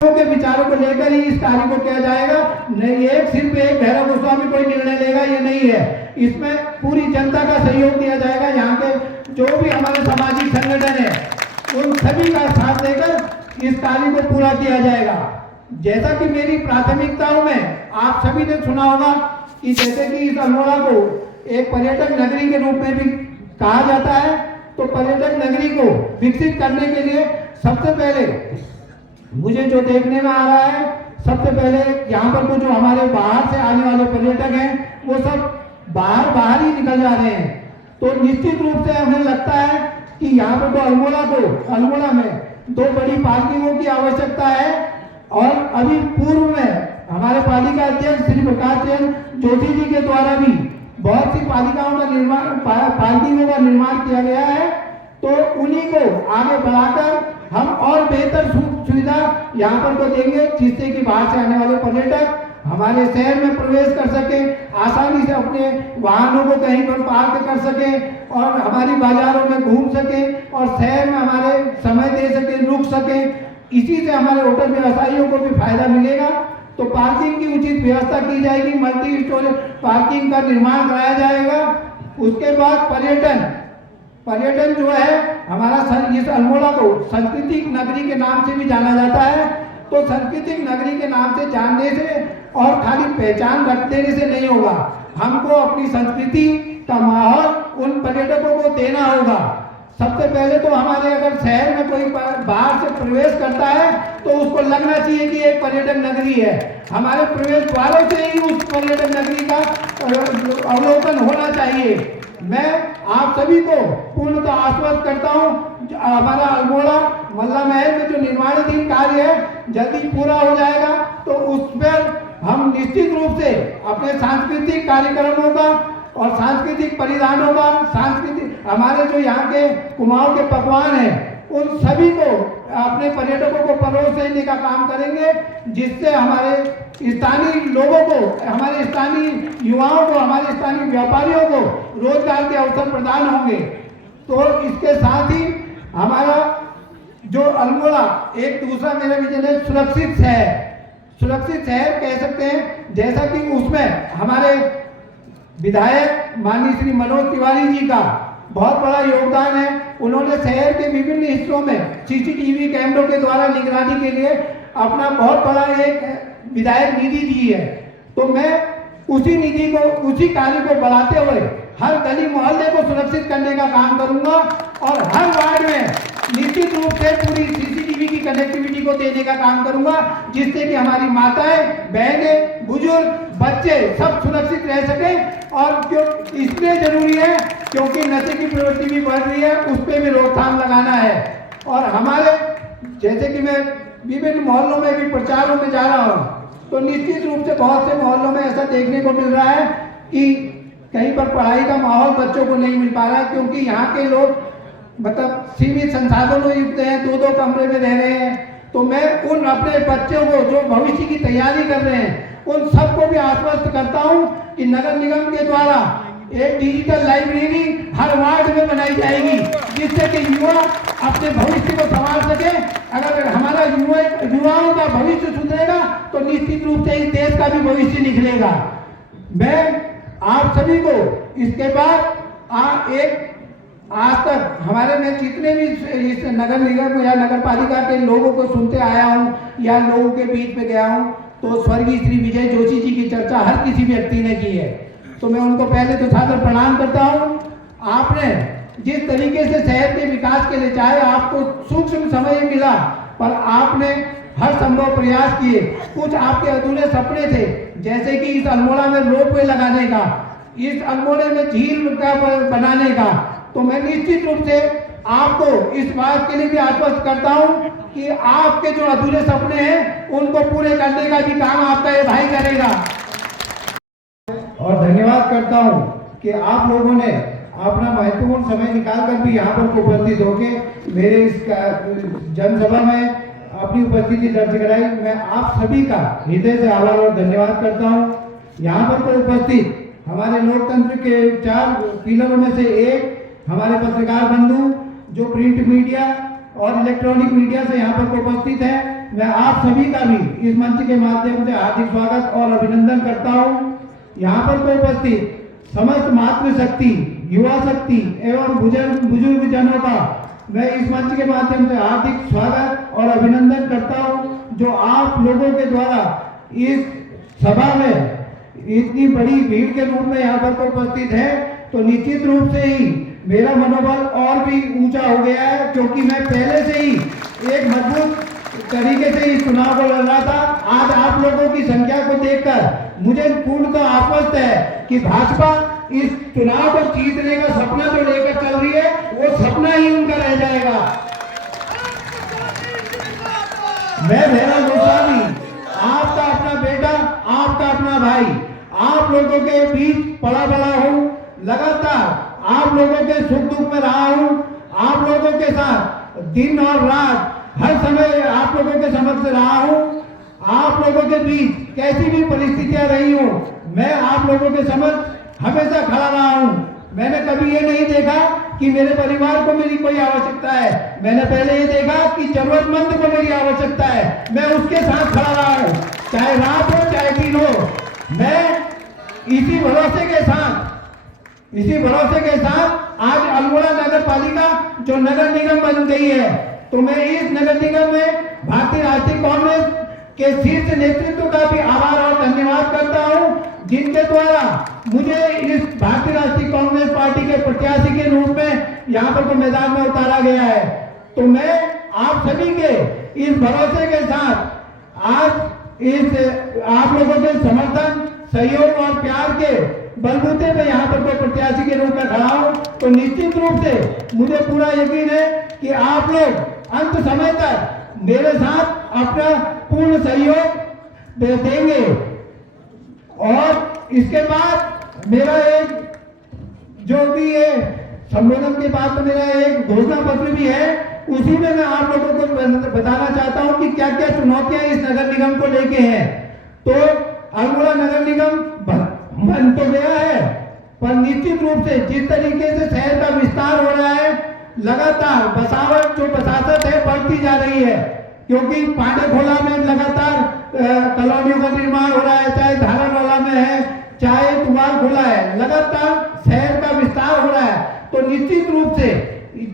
के विचारों को लेकर ही इस कार्य को किया जाएगा। नहीं सिर्फ एक भैरव गोस्वामी कोई निर्णय लेगा ये नहीं है, इसमें पूरी जनता का सहयोग दिया जाएगा। यहाँ के जो भी हमारे सामाजिक संगठन है उन सभी का साथ देकर इस कार्य को पूरा किया जाएगा। जैसा कि मेरी प्राथमिकताओं में आप सभी ने सुना होगा कि जैसे कि इस अल्मोड़ा को एक पर्यटक नगरी के रूप में भी कहा जाता है, तो पर्यटक नगरी को विकसित करने के लिए सबसे पहले मुझे जो देखने में आ रहा है, सबसे पहले यहाँ पर जो हमारे बाहर से आने वाले पर्यटक हैं वो सब बाहर ही निकल जा रहे हैं। तो निश्चित रूप से हमें लगता है कि यहाँ पर तो अल्मोड़ा में 2 बड़ी पार्किंगों की आवश्यकता है। और अभी पूर्व में हमारे पालिका अध्यक्ष श्री प्रकाश चंद्र जोशी जी के द्वारा भी बहुत सी पालिकाओं का पार्किंगों का निर्माण किया गया है। तो उन्हीं को आगे बढ़ाकर हम और बेहतर सुविधा यहाँ पर को देंगे, जिससे कि बाहर से आने वाले पर्यटक हमारे शहर में प्रवेश कर सके, आसानी से अपने वाहनों को कहीं पर पार्क कर सके और हमारी बाजारों में घूम सके और शहर में हमारे समय दे सके, रुक सके। इसी से हमारे होटल व्यवसायियों को भी फायदा मिलेगा। तो पार्किंग की उचित व्यवस्था की जाएगी, मल्टी स्टोरेज पार्किंग का निर्माण कराया जाएगा। उसके बाद पर्यटन जो है हमारा इस अल्मोड़ा को सांस्कृतिक नगरी के नाम से भी जाना जाता है। तो सांस्कृतिक नगरी के नाम से जानने से और खाली पहचान रख देने से नहीं होगा, हमको अपनी संस्कृति का माहौल उन पर्यटकों को देना होगा। सबसे पहले तो हमारे अगर शहर में कोई बाहर से प्रवेश करता है तो उसको लगना चाहिए कि एक पर्यटक नगरी है। हमारे प्रवेश द्वारों से ही उस पर्यटक नगरी का अवलोकन होना चाहिए। मैं आप सभी को पूर्णतः आश्वस्त करता हूँ, हमारा अल्मोड़ा मल्ला महल में जो निर्माणाधीन कार्य है जल्दी पूरा हो जाएगा। तो उस पर हम निश्चित रूप से अपने सांस्कृतिक कार्यक्रमों का और सांस्कृतिक परिधानों का, सांस्कृतिक हमारे जो यहाँ के कुमाऊं के पकवान हैं उन सभी को अपने पर्यटकों को परोस देने का काम करेंगे, जिससे हमारे स्थानीय लोगों को, हमारे स्थानीय युवाओं को, हमारे स्थानीय व्यापारियों को रोजगार के अवसर प्रदान होंगे। तो इसके साथ ही हमारा जो अल्मोड़ा एक दूसरा मेरा विजन है सुरक्षित शहर कह सकते हैं। जैसा कि उसमें हमारे विधायक माननीय श्री मनोज तिवारी जी का बहुत बड़ा योगदान है। उन्होंने शहर के विभिन्न हिस्सों में सीसीटीवी कैमरों के द्वारा निगरानी के लिए अपना बहुत बड़ा एक विधायक निधि दी है। तो मैं उसी निधि को, उसी कार्य को बढ़ाते हुए हर गली मोहल्ले को सुरक्षित करने का काम करूंगा और हर वार्ड में निश्चित रूप से पूरी सीसीटीवी की कनेक्टिविटी को देने का काम करूंगा, जिससे कि हमारी माताएं, बहनें, बुजुर्ग, बच्चे सब सुरक्षित रह सके। और क्यों इसलिए जरूरी है क्योंकि नशे की प्रवृत्ति भी बढ़ रही है, उस पर भी रोकथाम लगाना है। और हमारे जैसे कि मैं विभिन्न मोहल्लों में भी प्रचारों में जा रहा हूँ, तो निश्चित रूप से बहुत से मोहल्लों में ऐसा देखने को मिल रहा है कि कहीं पर पढ़ाई का माहौल बच्चों को नहीं मिल पा रहा है, क्योंकि यहाँ के लोग मतलब सीमित संसाधनों युक्त हैं, 2-2 कमरे में रह रहे हैं। तो मैं उन अपने बच्चों को जो भविष्य की तैयारी कर रहे हैं उन सबको भी आश्वस्त करता हूँ कि नगर निगम के द्वारा एक डिजिटल लाइब्रेरी हर वार्ड में बनाई जाएगी, जिससे कि युवा अपने भविष्य को संभाल सके। अगर हमारा युवाओं का भविष्य सुधरेगा तो निश्चित रूप से इस देश का भी भविष्य निकलेगा। मैं आप सभी को इसके बाद आज तक हमारे में जितने भी इस नगर निगम या नगर पालिका के लोगों को सुनते आया हूँ या लोगों के बीच में गया हूँ, तो स्वर्गीय श्री विजय जोशी जी की चर्चा हर किसी व्यक्ति ने की है। तो मैं उनको पहले तो सादर प्रणाम करता हूँ। आपने जिस तरीके से शहर के विकास के लिए, चाहे आपको सूक्ष्म समय मिला, पर आपने हर संभव प्रयास किए। कुछ आपके अधूरे सपने थे, जैसे कि इस अल्मोड़ा में रोपवे लगाने का, इस अल्मोड़े में झील का बनाने का। तो मैं निश्चित रूप से आपको इस बात के लिए भी आश्वस्त करता हूं कि आपके जो अधूरे सपने हैं उनको पूरे करने का भी काम आपका ये भाई करेगा। और धन्यवाद करता हूं कि आप लोगों ने अपना महत्वपूर्ण समय निकालकर भी यहाँ पर उपस्थित होकर मेरे इस जनसभा में अपनी उपस्थिति दर्ज कराई। मैं आप सभी का हृदय से आभार और धन्यवाद करता हूँ। यहाँ पर उपस्थित हमारे लोकतंत्र के 4 पिलरों में से एक हमारे पत्रकार बंधु जो प्रिंट मीडिया और इलेक्ट्रॉनिक मीडिया से यहाँ पर उपस्थित है, मैं आप सभी का भी इस मंच के माध्यम से हार्दिक स्वागत और अभिनंदन करता हूं। यहाँ पर को उपस्थित समस्त मातृशक्ति, युवा शक्ति एवं बुजुर्ग जनों का मैं इस मंच के माध्यम से हार्दिक स्वागत और अभिनंदन करता हूं। जो आप लोगों के द्वारा इस सभा में इतनी बड़ी भीड़ के रूप में यहाँ पर को उपस्थित है, तो निश्चित रूप से ही मेरा मनोबल और भी ऊंचा हो गया है, क्योंकि मैं पहले से ही एक मजबूत तरीके से इस चुनाव को लड़ रहा था। आज आप लोगों की संख्या को देखकर मुझे पूर्णतः आश्वस्त है कि भाजपा इस चुनाव को जीतने का सपना जो लेकर चल रही है, वो सपना ही उनका रह जाएगा। मैं भैरव गोस्वामी, आपका अपना बेटा, आपका अपना भाई, आप लोगों के बीच पला बड़ा हूँ, लगातार आप लोगों के सुख दुख में रहा हूँ, आप लोगों के साथ दिन और रात हर समय आप लोगों के समक्ष रहा हूँ। आप लोगों के बीच कैसी भी परिस्थितियां रही हो, मैं आप लोगों के समक्ष हमेशा खड़ा रहा हूँ। मैंने कभी ये नहीं देखा कि मेरे परिवार को मेरी कोई आवश्यकता है, मैंने पहले ये देखा कि जरूरतमंद को मेरी आवश्यकता है, मैं उसके साथ खड़ा रहा हूँ, चाहे रात हो चाहे दिन हो। मैं इसी भरोसे के साथ आज अल्मोड़ा नगर पालिका जो नगर निगम बन गई है, तो मैं इस नगर निगम में भारतीय राष्ट्रीय कांग्रेस के शीर्ष नेतृत्व का भी आभार और धन्यवाद करता हूं, जिनके द्वारा मुझे इस भारतीय राष्ट्रीय कांग्रेस पार्टी के प्रत्याशी के रूप में यहाँ पर मैदान में उतारा गया है। तो मैं आप सभी के इस भरोसे के साथ आज इस आप लोगों के समर्थन, सहयोग और प्यार के बलबूते पे यहाँ पर कोई प्रत्याशी के रूप में खड़ा हूं, तो निश्चित रूप से मुझे पूरा यकीन है कि आप लोग अंत समय तक मेरे साथ अपना पूर्ण सहयोग देंगे। और इसके बाद मेरा एक जो भी है संबोधन के बाद तो मेरा एक घोषणा पत्र भी है, उसी में मैं आप लोगों को बताना चाहता हूं कि क्या क्या चुनौतियां इस नगर निगम को लेके हैं। तो अल्मोड़ा नगर निगम बन तो गया है, पर निश्चित रूप से जिस तरीके से शहर का विस्तार हो रहा है, लगातार बसावट जो बसावट है बढ़ती जा रही है, क्योंकि पांडेखोला में लगातार कॉलोनियों का निर्माण हो रहा है, चाहे धारानौला में है, चाहे तुमारखोला है, लगातार शहर का विस्तार हो रहा है। तो निश्चित रूप से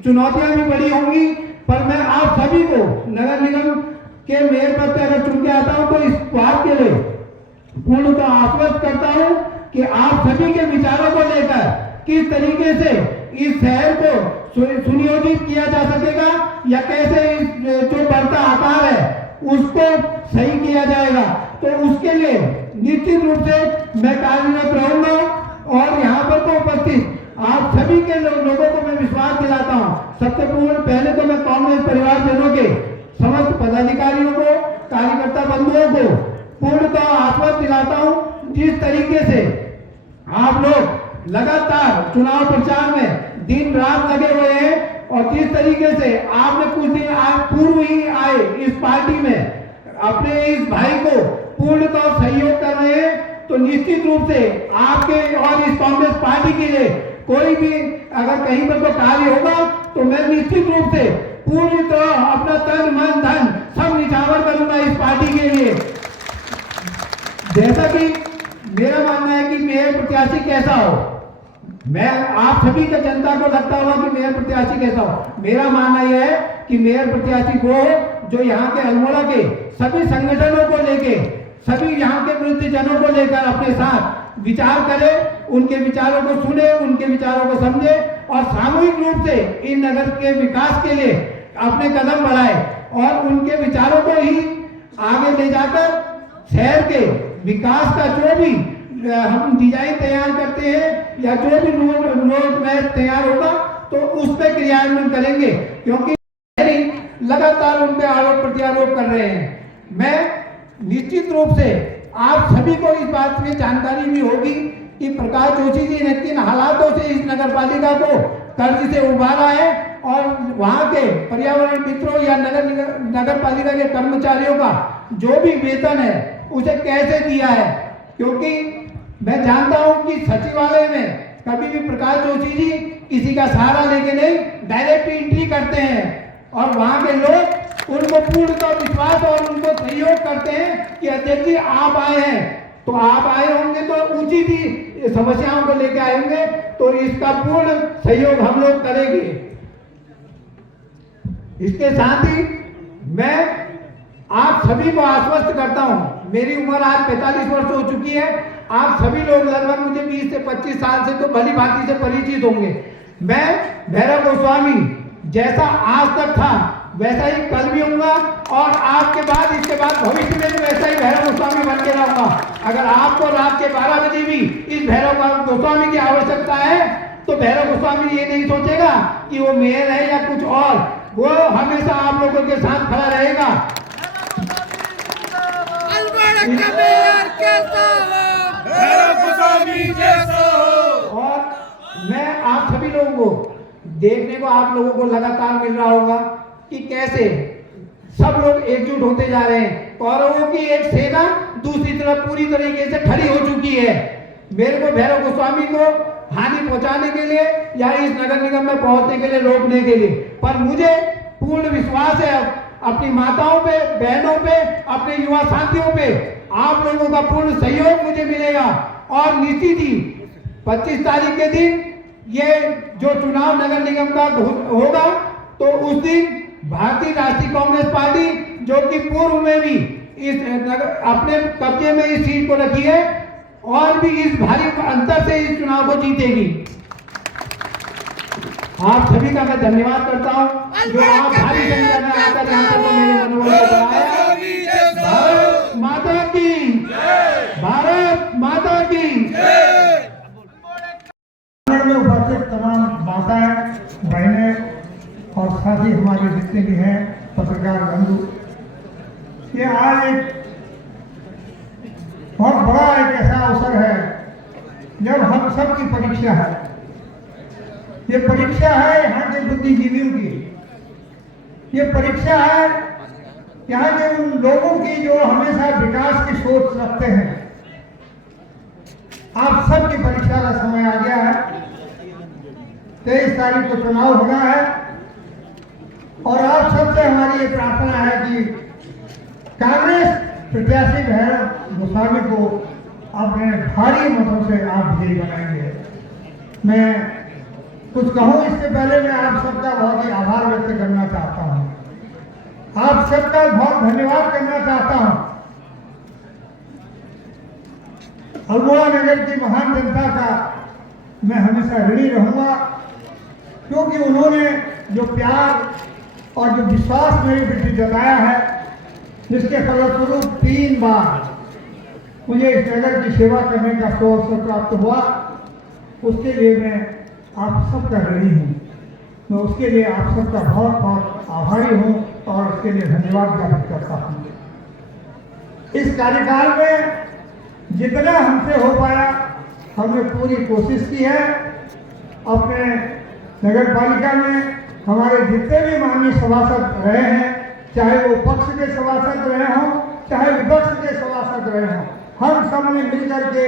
चुनौतियां भी बड़ी होंगी, पर मैं आप सभी को नगर निगम के मेयर पद पर अगर चुन के आता हूं, तो इस बात के लिए पूर्णतः आश्वस्त करता हूं कि आप सभी के विचारों को लेकर किस तरीके से इस शहर को सुनियोजित किया जा सकेगा, या कैसे जो बढ़ता आकार है उसको सही किया जाएगा, तो उसके लिए निश्चित रूप से मैं कार्यरत रहूंगा। और यहाँ पर तो उपस्थित आप सभी के लोगों को मैं विश्वास दिलाता हूँ। सबसे पहले तो मैं कांग्रेस परिवारजनों के समस्त पदाधिकारियों को, कार्यकर्ता बंधुओं को पूर्णतः आश्वस्त दिलाता हूँ, जिस तरीके से आप लोग लगातार चुनाव प्रचार में दिन रात लगे हुए हैं, और जिस तरीके से आपने कुछ दिन पूर्व ही आए इस पार्टी में अपने इस भाई को पूर्णतः सहयोग कर रहे हैं, तो निश्चित रूप से आपके और इस कांग्रेस पार्टी के लिए कोई भी अगर कहीं पर तो कार्य होगा, तो मैं निश्चित रूप से पूरी तरह अपना तन मन धन सब निछावर करूंगा इस पार्टी के लिए। जैसा कि मेरा मानना है कि मेयर प्रत्याशी कैसा हो, मैं आप सभी का जनता को लगता होगा कि मेयर प्रत्याशी कैसा हो। मेरा मानना यह है कि मेयर प्रत्याशी वो हो जो यहाँ के अल्मोड़ा के सभी संगठनों को लेके, सभी यहाँ के वृद्धजनों को लेकर अपने साथ विचार करे, उनके विचारों को सुने, उनके विचारों को समझे, और सामूहिक रूप से इन नगर के विकास के लिए अपने कदम बढ़ाए, और उनके विचारों को ही आगे ले जाकर शहर के विकास का जो भी हम डिजाइन तैयार करते हैं, या जो भी रोड मैप तैयार होगा, तो उस पर क्रियान्वयन करेंगे, क्योंकि लगातार उन पर आरोप प्रत्यारोप कर रहे हैं। मैं निश्चित रूप से आप सभी को इस बात की जानकारी भी होगी कि प्रकाश जोशी जी ने किन हालातों से इस नगर पालिका को कर्ज से उबारा है, और वहां के पर्यावरण मित्रों या नगर पालिका के कर्मचारियों का जो भी वेतन है उसे कैसे दिया है। क्योंकि मैं जानता हूं कि सचिवालय में कभी भी प्रकाश जोशी जी किसी का सहारा लेके नहीं, डायरेक्ट एंट्री करते हैं, और वहां के लोग उनको पूर्णतः विश्वास और उनको सहयोग करते हैं कि अध्यक्ष जी आप आए हैं, तो आप आए होंगे तो उचित ही समस्याओं को लेकर आएंगे, तो इसका पूर्ण सहयोग हम लोग करेंगे। इसके साथ ही मैं आप सभी को आश्वस्त करता हूं, मेरी उम्र आज 45 वर्ष हो चुकी है, आप सभी लोग लगभग मुझे 20 से 25 साल से तो भली भांति से परिचित होंगे। मैं भैरव गोस्वामी जैसा आज तक था वैसा ही कल भी होऊंगा, और आपके बाद इसके बाद भविष्य में भी वैसा ही भैरव गोस्वामी बन के रहूंगा। अगर आपको रात के 12 बजे भी इस भैरव गोस्वामी की आवश्यकता है तो भैरव गोस्वामी ये नहीं सोचेगा कि वो मेयर है या कुछ और, वो हमेशा आप लोगों के साथ खड़ा रहेगा। और मैं आप सभी लोगों को देखने को आप लोगों को लगातार मिल रहा होगा कि कैसे सब लोग एकजुट होते जा रहे हैं। कौरवों की एक सेना दूसरी तरफ पूरी तरीके से खड़ी हो चुकी है। मेरे को भैरव गोस्वामी को हानि पहुंचाने के लिए या इस नगर निगम में पहुंचने के लिए, रोकने के लिए, पर मुझे पूर्ण विश्वास है अपनी माताओं पे, बहनों पे, अपने युवा साथियों पे आप लोगों का पूर्ण सहयोग मुझे मिलेगा। और निश्चित ही 25 तारीख के दिन ये जो चुनाव नगर निगम का होगा तो उस दिन भारतीय राष्ट्रीय कांग्रेस पार्टी, जो कि पूर्व में भी इस अपने कब्जे में इस सीट को रखी है, और भी इस भारी अंतर से इस चुनाव को जीतेगी। आप सभी का मैं धन्यवाद करता हूं जो आप भारी संख्या में आकर यहाँ पर मेरे मनोबल को बढ़ाया। भारत माता की, भारत माता की। में उपस्थित तमाम माताएं, बहनें और साथी हमारे जितने भी हैं पत्रकार बंधु, ये आज एक बहुत बड़ा एक ऐसा अवसर है जब हम सब की परीक्षा है। ये परीक्षा है यहाँ के बुद्धिजीवियों की, ये परीक्षा है यहाँ के उन लोगों की जो हमेशा विकास की सोच रखते हैं। आप सबकी परीक्षा का समय आ गया है। 23 तारीख को चुनाव होना है और आप सबसे हमारी ये प्रार्थना है कि कांग्रेस प्रत्याशी भैरव गोस्वामी को अपने भारी मतों से आप विजयी बनाएंगे। मैं कुछ कहूं इससे पहले मैं आप सबका बहुत ही आभार व्यक्त करना चाहता हूं, आप सबका बहुत धन्यवाद करना चाहता हूं। अल्मोड़ा नगर की महान जनता का मैं हमेशा ऋणी रहूंगा, क्योंकि उन्होंने जो प्यार और जो विश्वास मेरे प्रति जताया है, जिसके फलस्वरूप 3 बार मुझे इस नगर की सेवा करने का अवसर प्राप्त हुआ, उसके लिए मैं आप सबका ऋणी हूँ। मैं उसके लिए आप सबका बहुत बहुत आभारी हूँ और उसके लिए धन्यवाद ज्ञापित करता हूँ। इस कार्यकाल में जितना हमसे हो पाया हमने पूरी कोशिश की है। अपने नगर पालिका में हमारे जितने भी माननीय सभासद रहे हैं, चाहे वो पक्ष के सभासद रहे हों चाहे विपक्ष के सभासद रहे हों, हम सब ने मिलकर के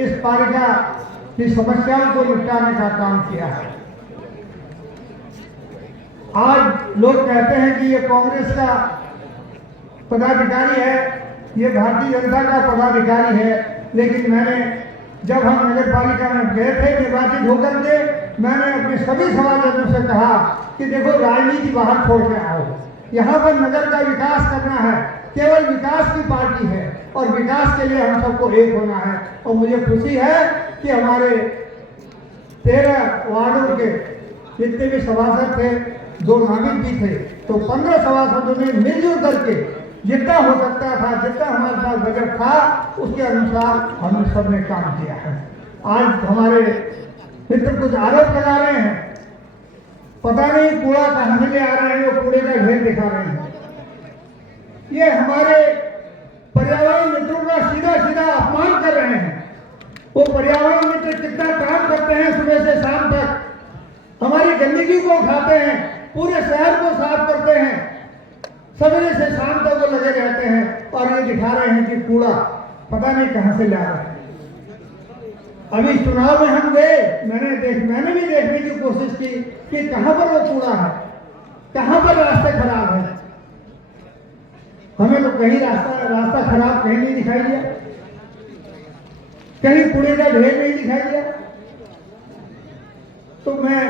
इस पालिका की समस्याओं को निपटाने का काम किया है। आज लोग कहते हैं कि ये कांग्रेस का पदाधिकारी है, ये भारतीय जनता का पदाधिकारी है, लेकिन मैंने जब हम नगर पालिका में गए थे निर्वाचित होकर के, मैंने अपने सभी सभासदों से कहा कि देखो राजनीति बाहर छोड़ के आओ, यहाँ पर नगर का विकास करना है, केवल विकास की पार्टी है और विकास के लिए हम सबको एक होना है। और मुझे खुशी है कि हमारे 13 वार्डों के जितने भी सभासद थे, 2 नामित भी थे, तो 15 सभासदों ने मिलजुल करके जितना हो सकता था, जितना हमारे पास बजट था, उसके अनुसार हमने सबने काम किया है। आज हमारे मित्र कुछ आरोप लगा रहे हैं, पता नहीं कूड़ा कहां से ले आ रहे हैं, वो कूड़े का ढेर दिखा रहे हैं। ये हमारे पर्यावरण मित्रों का सीधा सीधा अपमान कर रहे हैं। वो पर्यावरण मित्र कितना काम करते हैं, सुबह से शाम तक हमारी गंदगी को उठाते हैं, पूरे शहर को साफ करते हैं, सवेरे से शाम तक वो लगे रहते हैं और ये दिखा रहे हैं कि कूड़ा पता नहीं कहां से ला रहे हैं। अभी चुनाव में हम गए, मैंने भी देखने की कोशिश की कि कहां पर वो कूड़ा है, कहां पर रास्ते खराब है। हमें तो कहीं रास्ता खराब कहीं नहीं दिखाई दिया, कहीं कूड़े का ढेर नहीं दिखाई दिया। तो मैं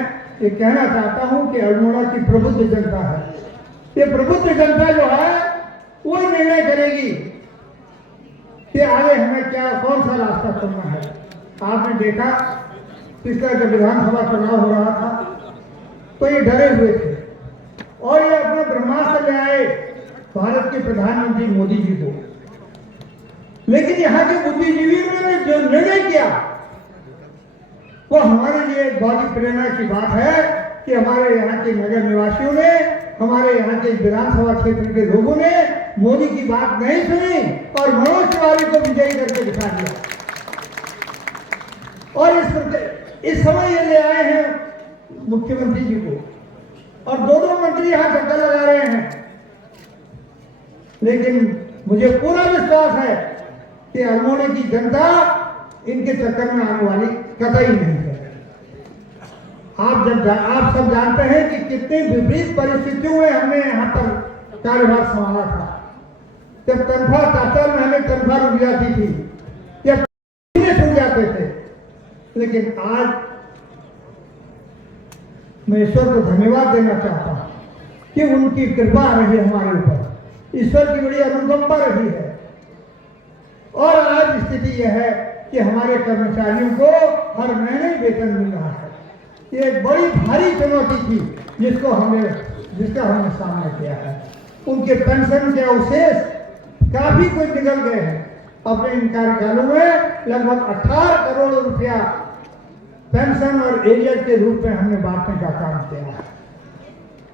ये कहना चाहता हूं कि अल्मोड़ा की प्रबुद्ध जनता है, ये प्रबुद्ध जनता जो है वो निर्णय करेगी कि आगे हमें क्या कौन सा रास्ता चलना है। आपने देखा पिछला जब विधानसभा चुनाव हो रहा था तो ये डरे हुए थे और ये अपना ब्रह्मास्त्र ले आए भारत के प्रधानमंत्री मोदी जी को। लेकिन यहाँ के बुद्धिजीवियों ने जो निर्णय किया वो हमारे लिए बड़ी प्रेरणा की बात है कि हमारे यहाँ के नगर निवासियों ने, हमारे यहाँ के विधानसभा क्षेत्र के लोगों ने मोदी की बात नहीं सुनी और मनोज तिवारी को विजयी करके दिखा दिया। और इस समय ये ले आए हैं मुख्यमंत्री जी को और दो मंत्री यहाँ चक्कर लगा रहे हैं। लेकिन मुझे पूरा विश्वास है कि अल्मोड़ा की जनता इनके चक्कर में आने वाली कतई नहीं है। आप सब जानते हैं कि कितनी विपरीत परिस्थितियों में हमने यहाँ पर कार्यभार संभाला था। जब तनख्वाह 4 महीने तनख्वाह रुक जाती थी या छूट जाते थे, लेकिन आज मैं ईश्वर को धन्यवाद देना चाहता हूं कि उनकी कृपा रही हमारे ऊपर, ईश्वर की बड़ी अनुकंपा रही है। और आज स्थिति यह है कि हमारे कर्मचारियों को हर महीने वेतन मिल रहा है। ये एक बड़ी भारी चुनौती थी जिसका हमने सामना किया है। उनके पेंशन के अवशेष काफी कुछ निकल गए हैं। अपने इन कार्यकालों में लगभग 18 करोड़ रुपया पेंशन और एरियर के रूप में हमने बांटने का काम किया है।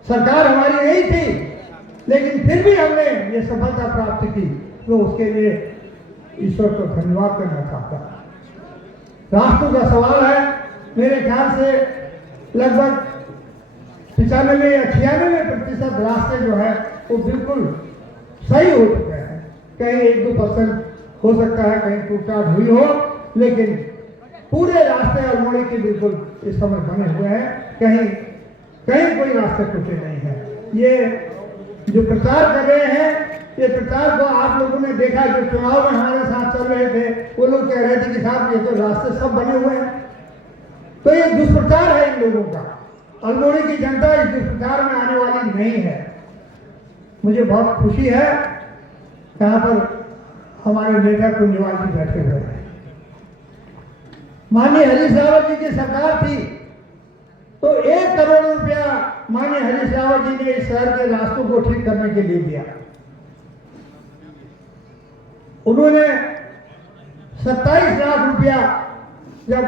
सरकार हमारी नहीं थी, लेकिन फिर भी हमने ये सफलता प्राप्त की, तो उसके लिए ईश्वर को धन्यवाद करना चाहता हूं। रास्तों का सवाल है, मेरे ख्याल से लगभग 95 या 96% रास्ते जो है वो बिल्कुल सही हो चुके हैं। कहीं 1-2% हो सकता है कहीं टूट-टाट हुई हो, लेकिन पूरे रास्ते अल्मोड़ा के बिल्कुल इस समय बने हुए हैं। कहीं कोई रास्ते टूटे नहीं है। ये जो प्रचार कर रहे हैं, ये प्रचार को आप लोगों ने देखा, जो चुनाव में हमारे साथ चल रहे थे वो लोग कह रहे थे कि साहब ये तो रास्ते सब बने हुए हैं। तो ये दुष्प्रचार है इन लोगों का। अल्मोड़ा की जनता इस दुष्प्रचार में आने वाली नहीं है। मुझे बहुत खुशी है यहाँ पर हमारे नेता कुंजवाल जी बैठे हुए हैं। माननीय हरीश रावत जी की सरकार थी तो 1 करोड़ रुपया माननीय हरीश रावत जी ने इस शहर के रास्तों को ठीक करने के लिए दिया। उन्होंने 27 लाख रुपया जब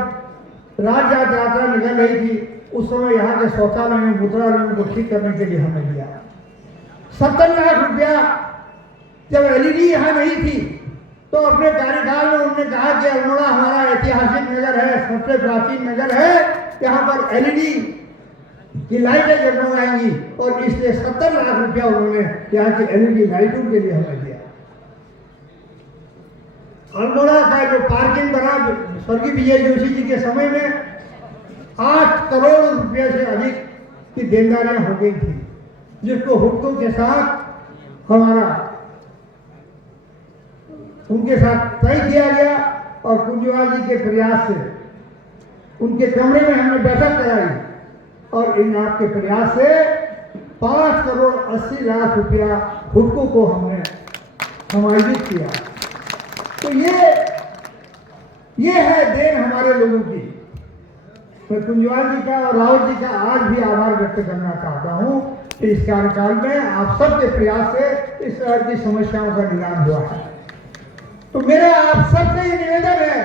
राज्य यात्रा निकल रही थी उस समय यहाँ के शौचालयों मूत्रालयों को ठीक करने के लिए हमें दिया। 70 लाख रुपया जब एलईडी यहाँ नहीं थी तो अपने कार्यकाल में उन्होंने कहा कि अल्मोड़ा हमारा ऐतिहासिक नगर है, सबसे प्राचीन नगर है, यहाँ पर एलईडी की लाइटें जगमगाएंगी और इसलिए 70 लाख रुपया उन्होंने यहाँ की एलईडी लाइटों के लिए हमें दिया। अल्मोड़ा का जो पार्किंग बना स्वर्गीय विजय जोशी जी के समय में 8 करोड़ रुपये से अधिक की देनदारियां हो गई थी, जिसको हुक्कों के साथ उनके साथ तय किया गया और कुंजवाल जी के प्रयास से उनके कमरे में हमने बैठक कराई और इन आपके प्रयास से 5 करोड़ 80 लाख रुपया हुक्कों को हमने समायोजित किया। तो ये है देन हमारे लोगों की। मैं कुंजवाल जी का और रावत जी का आज भी आभार व्यक्त करना चाहता हूं कि इस कार्यकाल में आप सबके प्रयास से इस शहर की समस्याओं का निदान हुआ है। तो मेरा आप सबसे ये निवेदन है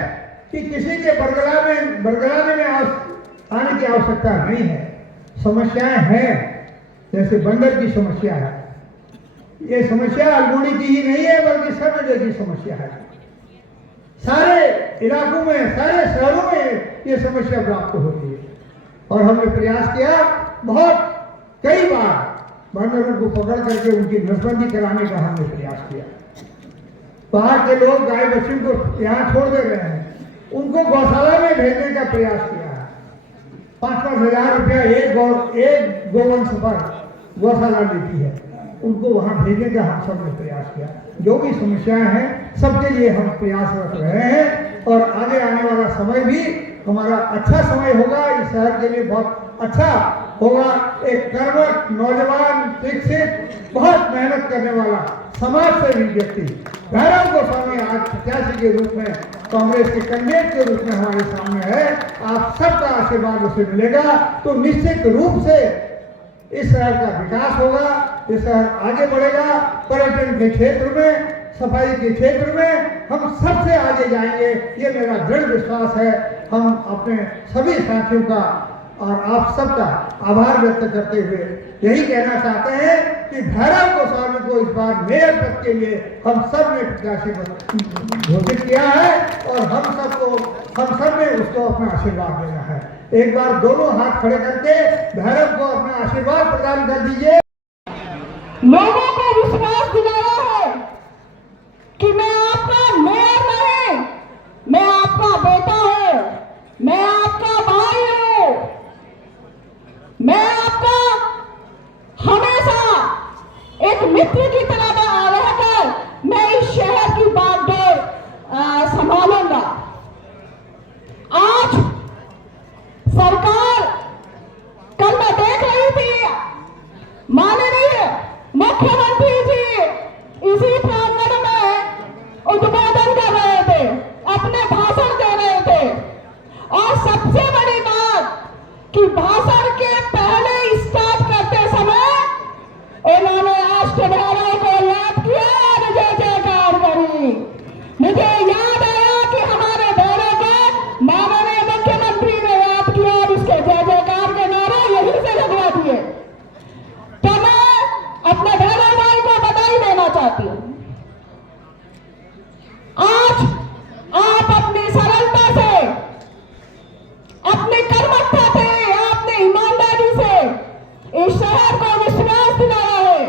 कि किसी के बरगलाने में आने की आवश्यकता नहीं है। समस्याएं हैं, जैसे बंदर की समस्या है। ये समस्या अल्मोड़ा की ही नहीं है बल्कि सब जगह की समस्या है। सारे इलाकों में, सारे शहरों में ये समस्या प्राप्त होती है और हमने प्रयास किया कई बार बंदरों को पकड़ करके उनकी नसबंदी कराने का हमने प्रयास किया। बाहर के लोग गाय बच्चों को यहाँ छोड़ दे रहे हैं, उनको गौशाला में भेजने का प्रयास किया है। 5-5 हजार रुपया एक गोवंश पर गौशाला लेती है। उनको वहाँ भेजने का हम सब ने प्रयास किया। जो भी समस्याएं हैं सबके लिए हम प्रयासरत रहे हैं और आगे आने वाला समय भी हमारा अच्छा समय होगा। इस शहर के लिए बहुत अच्छा होगा। एक कर्मठ, नौजवान, शिक्षित, बहुत मेहनत करने वाला, समाज सेवी व्यक्ति भैरव गोस्वामी आज प्रत्याशी के रूप में, कांग्रेस के कैंडिडेट के रूप में हमारे सामने है। आप सबका आशीर्वाद उसे मिलेगा तो निश्चित रूप से इस शहर का विकास होगा, ये शहर आगे बढ़ेगा। पर्यटन के क्षेत्र में, सफाई के क्षेत्र में हम सबसे आगे जाएंगे, ये मेरा दृढ़ विश्वास है। हम अपने सभी साथियों का और आप सबका आभार व्यक्त करते हुए यही कहना चाहते हैं कि भैरव गोस्वामी को इस बार मेयर पद के लिए हम सब ने प्रत्याशी घोषित किया है और हम सब ने उसको अपना आशीर्वाद देना है। एक बार दोनों हाथ खड़े करके भैरव को अपना आशीर्वाद प्रदान कर दीजिए। लोगों को विश्वास दिलाया है कि मैं आपका मेयर नहीं, मैं आपका बेटा हूं, मैं आपका भाई हूं, मैं आपका हमेशा एक मित्र की तरह रहकर मैं इस शहर की बागडोर संभालूंगा। आज सरकार, कल मैं देख रही थी माननीय मुख्यमंत्री जी इसी प्रांगण में उद्बोधन कर रहे थे, अपने भाषण दे रहे थे और सबसे बड़ी बात कि भाषण के पहले स्टार्ट करते समय उन्होंने अष्टभैरव को याद किया और जय जयकार करी। मुझे याद आया कि हमारे भैरव को माननीय मुख्यमंत्री ने याद किया और उसके जय जयकार के नारे यहीं से लगवा दिए। तो मैं अपने भैरव भाई को बधाई देना चाहती हूँ। आज आप अपनी सरलता से, अपनी कर्मठता से, आपने ईमानदारी से इस शहर को विश्वास दिलाया है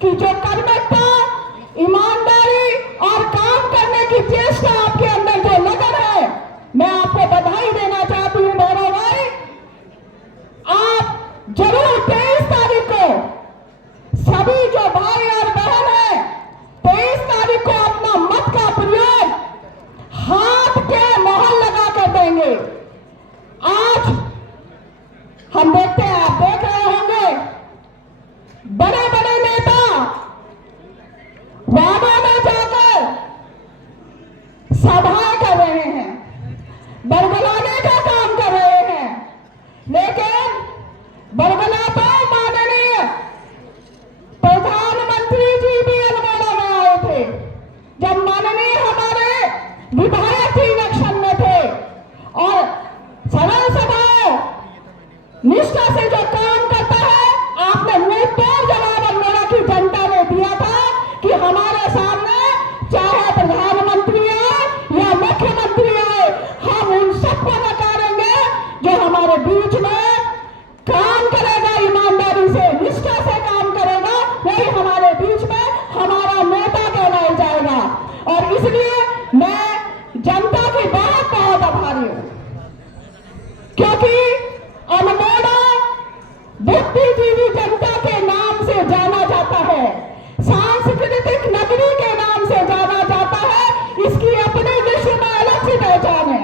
कि जो कर्मठता, ईमानदारी और काम करने की चेष्टा आपके अंदर जो लगन है, मैं आपको बधाई देना चाहती हूँ भैरव भाई। आप जरूर 23 तारीख को सभी जो भाई और बहन है 23 तारीख को अपना मत का प्रयोग हाथ के मोहर लगा कर देंगे। आज हम देखते हैं, आप देख रहे होंगे बड़े बड़े नेता वार्डों में जाकर सभाएं कर रहे हैं, बरगलाने का काम कर रहे हैं, लेकिन बरगला तो माननीय प्रधानमंत्री जी भी अल्मोड़ा में आए थे जब माननीय हमारे विधायक जी इलेक्शन में थे और सरल सभाओं निष्ठा से जो काम करता है, आपने मुंह तोड़ जवाब अल्मोड़ा की जनता ने दिया था कि हमारे सामने चाहे प्रधानमंत्री आए या मुख्यमंत्री आए, हम उन सबको नकारेंगे जो हमारे बीच में काम करेगा, ईमानदारी से, निष्ठा से काम करेगा, वही हमारे बीच में हमारा नेता कहलाया जाएगा। और इसलिए मैं जनता की बहुत बहुत आभारी हूं, क्योंकि अल्मोड़ा बुद्धिजीवी जनता के नाम से जाना जाता है, सांस्कृतिक नगरी के नाम से जाना जाता है। इसकी अपने विश्व में अलग सी पहचान है।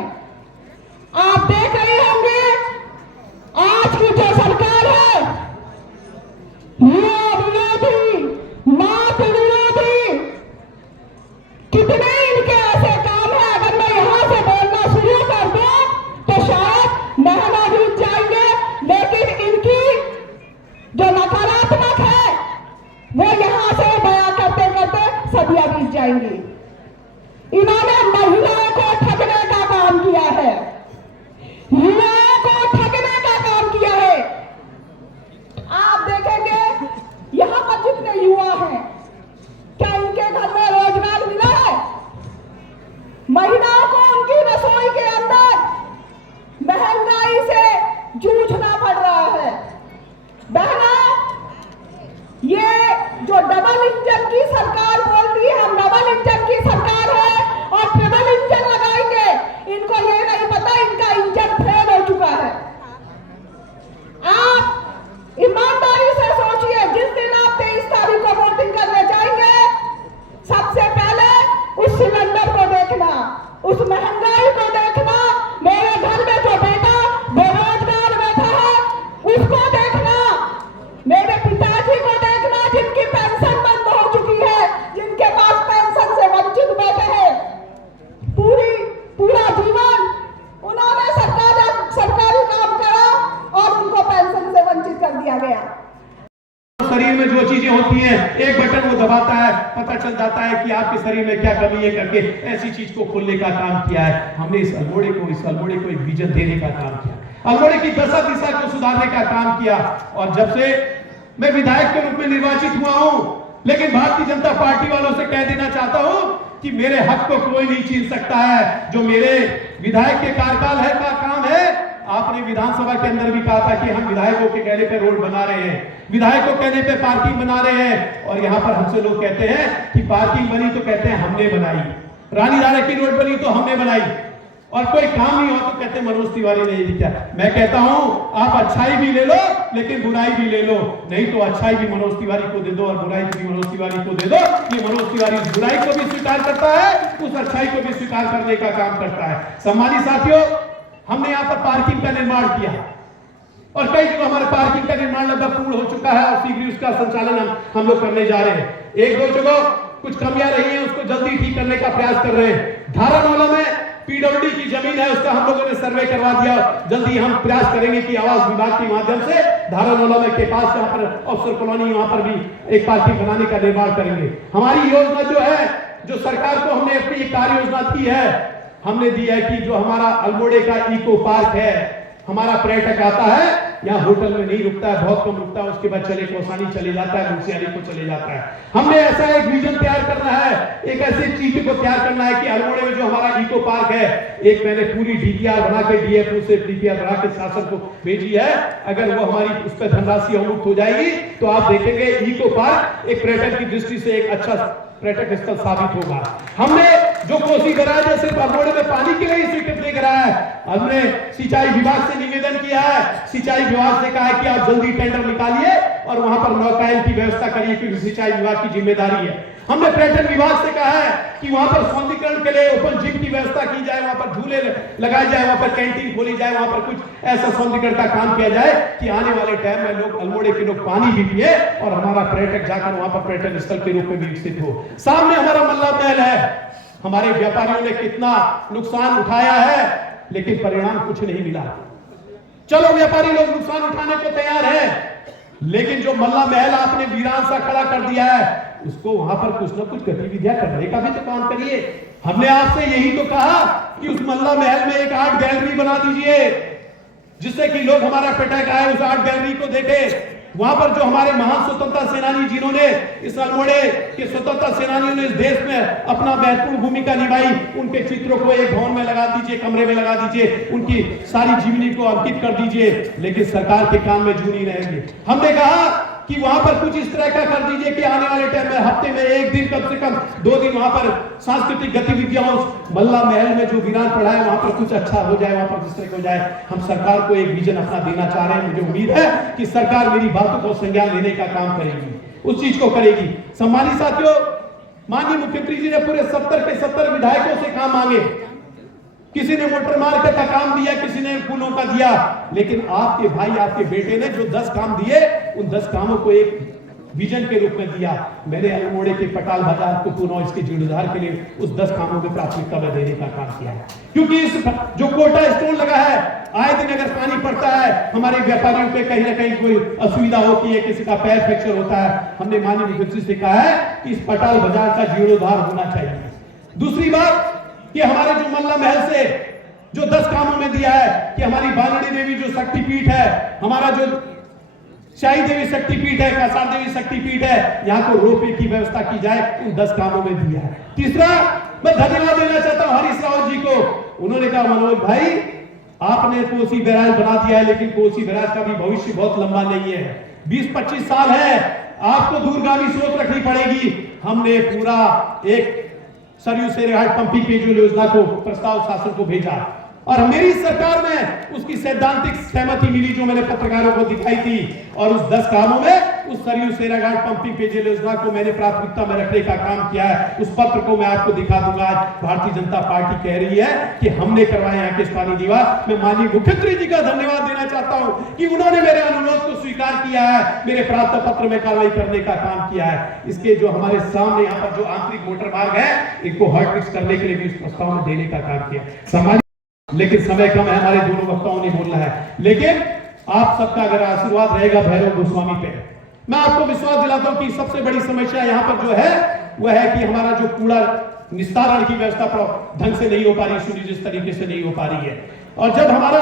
आप देख रहे होंगे आज की जो सरकार है, युवा विरोधी, मात विरोधी, कितने इनके ऐसे काम है, अगर मैं यहां से बोलना शुरू कर दूं तो शायद महीना बीत जाएंगे, लेकिन इनकी जो नकारात्मक है वो यहां से बयां करते करते सदियां बीत जाएंगी। इन्होंने महिलाओं को ठगने का काम किया है, युवाओं को ठगने का काम किया है। आप देखेंगे यहां पर जितने युवा हैं, क्या इनके घर में रोजगार मिला है? महिलाओं को उनकी रसोई के अंदर महंगाई से जूझना पड़ रहा है। बहना, ये जो डबल इंजन की सरकार बोलती है, हम डबल इंजन की सरकार है और ट्रिपल इंजन लगाएंगे, इनको ये नहीं पता इनका इंजन फेल हो उस महंगाई को देखना, मेरे घर में जो बेटा बेरोजगार बैठा है उसको देखना, मेरे पिताजी को देखना जिनकी पेंशन बंद हो चुकी है, जिनके पास पेंशन से वंचित बैठे हैं। पूरा जीवन उन्होंने सरकारी काम करा और उनको पेंशन से वंचित कर दिया गया। शरीर में जो चीजें होती हैं, एक बटन वो दबाता है, पता चल जाता है कि आपके शरीर में क्या कमी है करके ऐसी चीज को खोलने का काम किया है। हमने इस अल्मोड़े को एक विजन देने का काम किया, अल्मोड़े की दशा दिशा को सुधारने का काम किया। और जब से मैं विधायक के रूप में निर्वाचित हुआ हूं, लेकिन भारतीय जनता पार्टी वालों से कह देना चाहता हूं कि मेरे हक को कोई नहीं छीन सकता है। जो मेरे विधायक के कार्यकाल है का काम है, आपने विधानसभा के अंदर भी कहा था कि हम विधायकों के कहने पे रोड बना रहे हैं, विधायकों कहने पे पार्किंग बना रहे हैं। और यहाँ पर हमसे लोग कहते हैं कि पार्किंग बनी तो कहते हैं हमने बनाई, रानीधारा की रोड बनी तो हमने बनाई, और कोई काम नहीं हो तो कहते मनोज तिवारी ने दिया। मैं कहता हूं आप अच्छाई भी ले लो लेकिन बुराई भी ले लो, नहीं तो अच्छाई भी मनोज तिवारी को दे दो और बुराई भी मनोज तिवारी को दे दो। ये मनोज तिवारी उस बुराई को भी स्वीकार करता है, उस अच्छाई को भी स्वीकार करने का काम करता है। सम्मानित साथियों, हमने यहाँ पर पार्किंग का निर्माण किया और कई जगह हमारे पार्किंग का निर्माण लगभग पूर्ण हो चुका है और शीघ्र उसका संचालन हम लोग करने जा रहे हैं। एक दो जगह कुछ कमियां रही हैं, उसको जल्दी ठीक करने का प्रयास कर रहे हैं। धारानौला में पीडब्ल्यूडी की जमीन है, उसका हम लोगों ने सर्वे करवा दिया। जल्दी हम प्रयास करेंगे कि आवास विभाग के माध्यम से धारानौला में के पास यहाँ पर अफसर कॉलोनी, वहां पर भी एक पार्किंग बनाने का निर्माण करेंगे। हमारी योजना जो है, जो सरकार को हमने अपनी कार्य योजना की है, हमने दी है कि जो हमारा अल्मोड़े का इको पार्क है, हमारा पर्यटक आता है, यहाँ होटल में नहीं रुकता है, बहुत कम रुकता है, उसके बाद चले कौसानी चले जाता है, मुंशियारी को चले जाता है। हमने ऐसा एक विजन तैयार करना है, एक ऐसी चीज को तैयार करना है कि अल्मोड़े में जो हमारा इको पार्क है, एक मैंने पूरी डीपीआर बना के डीएफओ से डीपीआर बना के शासन को भेजी है। अगर वो हमारी उस पर धनराशि अवमुक्त हो जाएगी तो आप देखेंगे इको पार्क एक पर्यटन की दृष्टि से एक अच्छा पर्यटक स्थल साबित होगा। हमने जो कोसी बैराज है सिर्फ अल्मोड़े में पानी के लिए स्वीकृत नहीं करा है, हमने सिंचाई विभाग से निवेदन किया है, सिंचाई विभाग से कहा है कि आप जल्दी टेंडर निकालिए और वहां पर नौकायन की व्यवस्था करिए, क्योंकि सिंचाई विभाग की जिम्मेदारी है। हमने पर्यटन विभाग से कहा है कि वहां पर सौंदर्यीकरण के लिए ओपन जिम की व्यवस्था की जाए, वहां पर झूले लगाए जाए, वहां पर कैंटीन खोली जाए, वहां पर कुछ ऐसा सौंदर्यीकरण का काम किया जाए कि आने वाले टाइम में लोग अल्मोड़े के लोग पानी भी पिए और हमारा पर्यटक जाकर वहां पर पर्यटन स्थल के रूप में विकसित हो। सामने हमारा मल्ला महल है, हमारे व्यापारियों ने कितना नुकसान उठाया है लेकिन परिणाम कुछ नहीं मिला। चलो व्यापारी लोग नुकसान उठाने को तैयार है, लेकिन जो मल्ला महल आपने वीरान सा खड़ा कर दिया है, उसको वहां पर कुछ ना कुछ गतिविधियां करने का भी तो काम करिए। हमने आपसे यही तो कहा कि उस मल्ला महल में एक आर्ट गैलरी बना दीजिए, जिससे कि लोग हमारा पर्यटक आए उस आर्ट गैलरी को देखे। वहां पर जो हमारे महान स्वतंत्रता सेनानी जिन्होंने इस अल्मोड़े के स्वतंत्रता सेनानियों ने इस देश में अपना महत्वपूर्ण भूमिका निभाई, उनके चित्रों को एक भवन में लगा दीजिए, कमरे में लगा दीजिए, उनकी सारी जीवनी को अंकित कर दीजिए। लेकिन सरकार के काम में जू नहीं रहेंगे। हमने कहा कि वहां पर कुछ इस तरह का कर दीजिए कि आने वाले टाइम में हफ्ते में एक दिन, कम से कम 2 दिन वहां पर सांस्कृतिक गतिविधियां मल्ला महल में जो वीरान पड़ा है वहां पर कुछ अच्छा हो जाए, वहां पर जिस तरह हो जाए। हम सरकार को एक विजन अपना देना चाह रहे हैं। मुझे उम्मीद है कि सरकार मेरी बातों को संज्ञान लेने का काम करेगी, उस चीज को करेगी। सम्मानित साथियों, माननीय मुख्यमंत्री जी ने पूरे 70 के 70 विधायकों से काम मांगे। किसी ने मोटर मार्ग का काम दिया, किसी ने पुलों का दिया, लेकिन आपके भाई, आपके बेटे ने जो 10 काम दिए, उन 10 कामों को एक विजन के रूप में दिया। मैंने अल्मोड़े के पटाल बाजार को पुनः इसके जीर्णोद्धार के लिए उस 10 कामों में प्राथमिकता में देने का काम किया है। क्योंकि इस जो कोटा स्टोन लगा है, आए दिन अगर पानी पड़ता है, हमारे व्यापारियों पे कहीं ना कहीं कोई असुविधा होती है, किसी का पैर फ्रैक्चर होता है। हमने माननीय मुख्यमंत्री से कहा है कि इस पटाल बाजार का जीर्णोद्धार होना चाहिए। दूसरी बात कि हमारे जो मल्ला महल से जो 10 कामों में दिया है कि हमारी बालड़ी देवी जो शक्तिपीठ है, हमारा जो शाही देवी शक्तिपीठ है, कसार देवी शक्तिपीठ है, यहाँ को रोपवे की व्यवस्था की जाए, उन 10 कामों में दिया है। तीसरा, मैं धन्यवाद देना चाहता हूं हरीश रावत जी को। उन्होंने कहा मनोज भाई आपने कोसी बैराज बना दिया है, लेकिन कोसी बैराज का भी भविष्य बहुत लंबा नहीं है, 20-25 साल है, आपको दूरगामी सोच रखनी पड़ेगी। हमने पूरा एक सरयू से रेहाट पंपिंग पेयजल योजना को प्रस्ताव शासन को भेजा। और मेरी सरकार में उसकी सैद्धांतिक सहमति मिली जो मैंने पत्रकारों को दिखाई थी, और उस 10 कामों में उस सरयू सेराघाट पंपिंग पेयजल योजना को मैंने प्राथमिकता में रखने का काम किया है। उस पत्र को मैं आपको दिखा दूंगा। आज भारतीय जनता पार्टी कह रही है कि हमने करवाए यहाँ के पानी दीवा। मैं माननीय मुख्यमंत्री जी का धन्यवाद देना चाहता हूं कि उन्होंने मेरे अनुरोध को स्वीकार किया है, मेरे प्राप्त पत्र में कार्रवाई करने का काम किया है। इसके जो हमारे सामने यहाँ पर जो आंतरिक मोटर मार्ग है, इनको हॉट मिक्स करने के लिए भी इस प्रस्ताव में देने का काम किया। लेकिन समय कम है, हमारे दोनों वक्ताओं ने बोलना है, लेकिन आप सबका अगर आशीर्वाद रहेगा भैरव गोस्वामी पे, मैं आपको विश्वास दिलाता हूं कि सबसे बड़ी समस्या यहां पर जो है वह है कि हमारा जो कूड़ा निस्तारण की व्यवस्था ढंग से नहीं हो पा रही, सुनिश्चित तरीके से नहीं हो पा रही है। और जब हमारा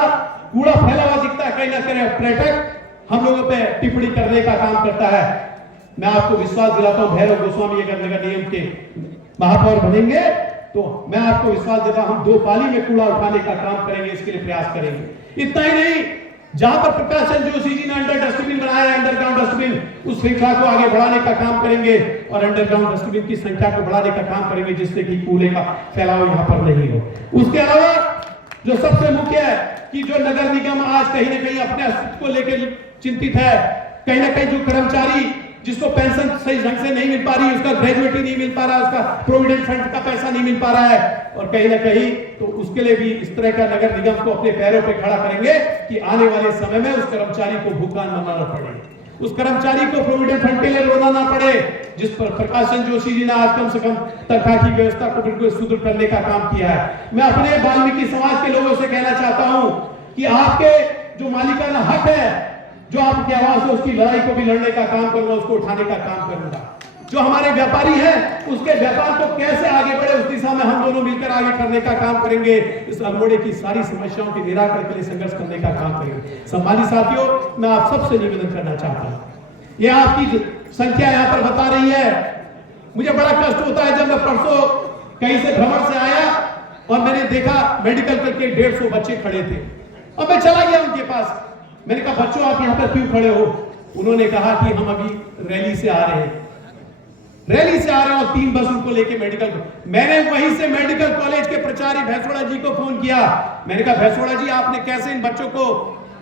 कूड़ा फैला हुआ दिखता है, कहीं ना कहीं पर्यटक हम लोगों पे टिप्पणी करने का काम करता है। मैं आपको विश्वास दिलाता हूं भैरव गोस्वामी अगर नगर निगम के महापौर बनेंगे तो मैं आपको विश्वास देता हूं हम 2 पाली में कूड़ा उठाने का काम करेंगे, इसके लिए प्रयास करेंगे। इतना ही नहीं, जहां पर प्रकाश चंद्र जोशी जी ने अंडर डस्टबिन बनाया है, अंडरग्राउंड डस्टबिन, उस श्रृंखला को आगे बढ़ाने का काम करेंगे और अंडरग्राउंड डस्टबिन की संख्या को बढ़ाने का काम करेंगे, जिससे कि कूड़े का फैलाव यहां पर नहीं हो। उसके अलावा जो सबसे मुख्य है कि जो नगर निगम आज कहीं ना कहीं अपने अस्तित्व को लेकर चिंतित है, कहीं ना कहीं जो कर्मचारी जिसको पेंशन सही ढंग से नहीं मिल पा रही, उसका ग्रेजुएटी नहीं मिल पा रहा, उसका प्रोविडेंट फंड का पैसा नहीं मिल पा रहा है, और कहीं ना कहीं तो उसके लिए भी इस तरह का नगर निगम को अपने पैरों पे खड़ा करेंगे कि आने वाले समय में उस कर्मचारी को भुगतान मनाना पड़े, उस कर्मचारी को प्रोविडेंट फंड के लिए रोना ना पड़े, जिस पर प्रकाश चंद्र जोशी जी ने आज कम से कम तनख्वाह की व्यवस्था को बिल्कुल सुदृढ़ करने का काम किया है। मैं अपने वाल्मीकि समाज के लोगों से कहना चाहता हूं कि आपके जो मालिकाना हक है, जो आपकी आवाज है, उसकी लड़ाई को भी लड़ने का काम करूंगा, उसको उठाने का काम करूंगा। जो हमारे व्यापारी हैं, उसके व्यापार को कैसे आगे बढ़े उस दिशा में हम दोनों मिलकर आगे करने का काम करेंगे। इस अल्मोड़े की सारी समस्याओं के निराकरण के लिए संघर्ष करने का काम करेंगे। सम्मानित साथियों, मैं आप सबसे निवेदन करना चाहता हूं, ये आपकी संख्या यहाँ पर बता रही है, मुझे बड़ा कष्ट होता है जब मैं परसों कहीं से भ्रमण से आया और मैंने देखा मेडिकल करके 150 बच्चे खड़े थे, और मैं चला गया उनके पास। मैंने कहा बच्चों आप यहाँ पर क्यों खड़े हो? उन्होंने कहा कि हम अभी रैली से आ रहे हैं, रैली से आ रहे हैं, और 3 बस उनको लेके मेडिकल। मैंने वहीं से मेडिकल कॉलेज के प्राचार्य भैंसवाड़ा जी को फोन किया। मैंने कहा भैंसवाड़ा जी आपने कैसे इन बच्चों को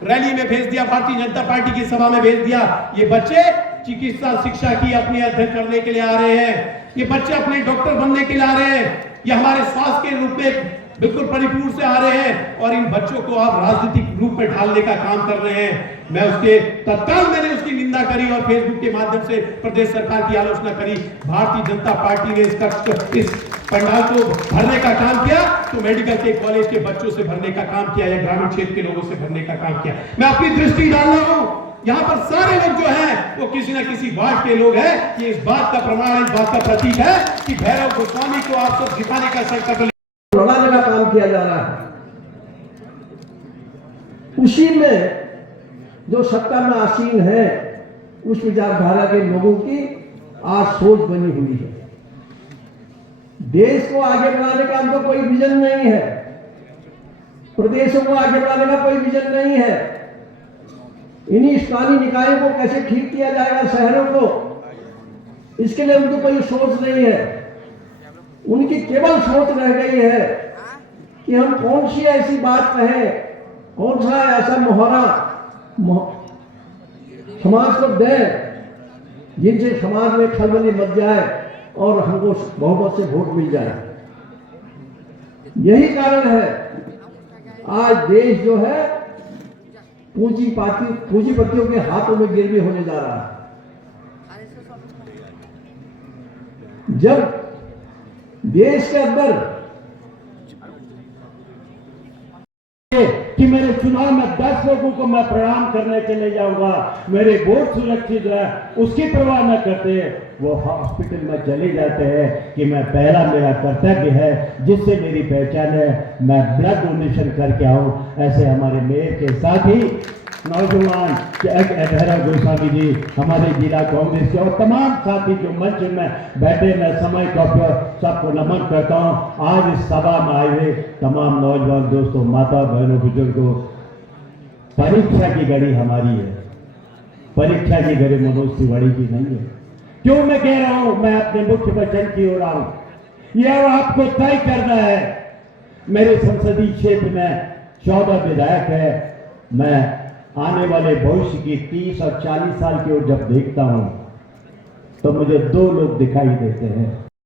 रैली में भेज दिया, भारतीय जनता पार्टी की सभा में भेज दिया? ये बच्चे चिकित्सा शिक्षा की अपनी अध्ययन करने के लिए आ रहे हैं, ये बच्चे अपने डॉक्टर बनने के लिए आ रहे हैं, ये हमारे स्वास्थ्य के रूप में बिल्कुल परिपूर्ण से आ रहे हैं, और इन बच्चों को आप राजनीतिक रूप में ढालने का काम कर रहे हैं। मैं उसके तत्काल मैंने उसकी निंदा करी और फेसबुक के माध्यम से प्रदेश सरकार की आलोचना करी। भारतीय जनता पार्टी ने इस पंडाल को भरने का काम किया तो मेडिकल के कॉलेज के बच्चों से भरने का काम किया या ग्रामीण क्षेत्र के लोगों से भरने का काम किया। मैं अपनी दृष्टि डाल रहा हूं, यहाँ पर सारे लोग जो हैं वो किसी ना किसी वार्ड के लोग हैं। ये इस बात का प्रमाण है, इस बात का प्रतीक है कि भैरव गोस्वामी को आप सब जिताने का संकल्प लड़ाने का काम किया जा रहा है। उसी में जो सत्ता में आसीन है उस विचारधारा के लोगों की आज सोच बनी हुई है। देश को आगे बढ़ाने का हमको कोई विजन नहीं है, प्रदेशों को आगे बढ़ाने का कोई विजन नहीं है। इन्हीं स्थानीय निकायों को कैसे ठीक किया जाएगा, शहरों को, इसके लिए उनको कोई सोच नहीं है। उनकी केवल सोच रह गई है कि हम कौन सी ऐसी बात कहें, कौन सा ऐसा मुहावरा समाज को दें जिनसे समाज में खलबली मच जाए और हमको बहुमत से वोट मिल जाए। यही कारण है आज देश जो है पूंजीपतियों के हाथों में गिरवी होने जा रहा है। जब देश के अंदर कि मेरे चुनाव में 10 लोगों को मैं प्रणाम करने चले जाऊंगा, मेरे वोट सुरक्षित रहे, उसकी परवाह न करते वो हॉस्पिटल में चले जाते हैं कि मैं पहला मेरा कर्तव्य है जिससे मेरी पहचान है, मैं ब्लड डोनेशन करके आऊं। ऐसे हमारे मेयर के साथ ही नौजवान भैरव गोस्वामी जी, हमारे जिला कांग्रेस के और तमाम साथी जो मंच में बैठे, मैं समय का सबको नमन करता हूं। आज इस सभा में आए हुए तमाम नौजवान दोस्तों, माता बहनों, बुजुर्गों, परीक्षा की घड़ी हमारी है, परीक्षा की घड़ी मनोज तिवारी की नहीं है। क्यों मैं कह रहा हूं, मैं अपने मुख्य वचन की ओर आऊं। यह आपको तय करना है मेरे संसदीय क्षेत्र में 14 विधायक है। मैं आने वाले भविष्य की 30 और 40 साल की ओर जब देखता हूं तो मुझे 2 लोग दिखाई देते हैं।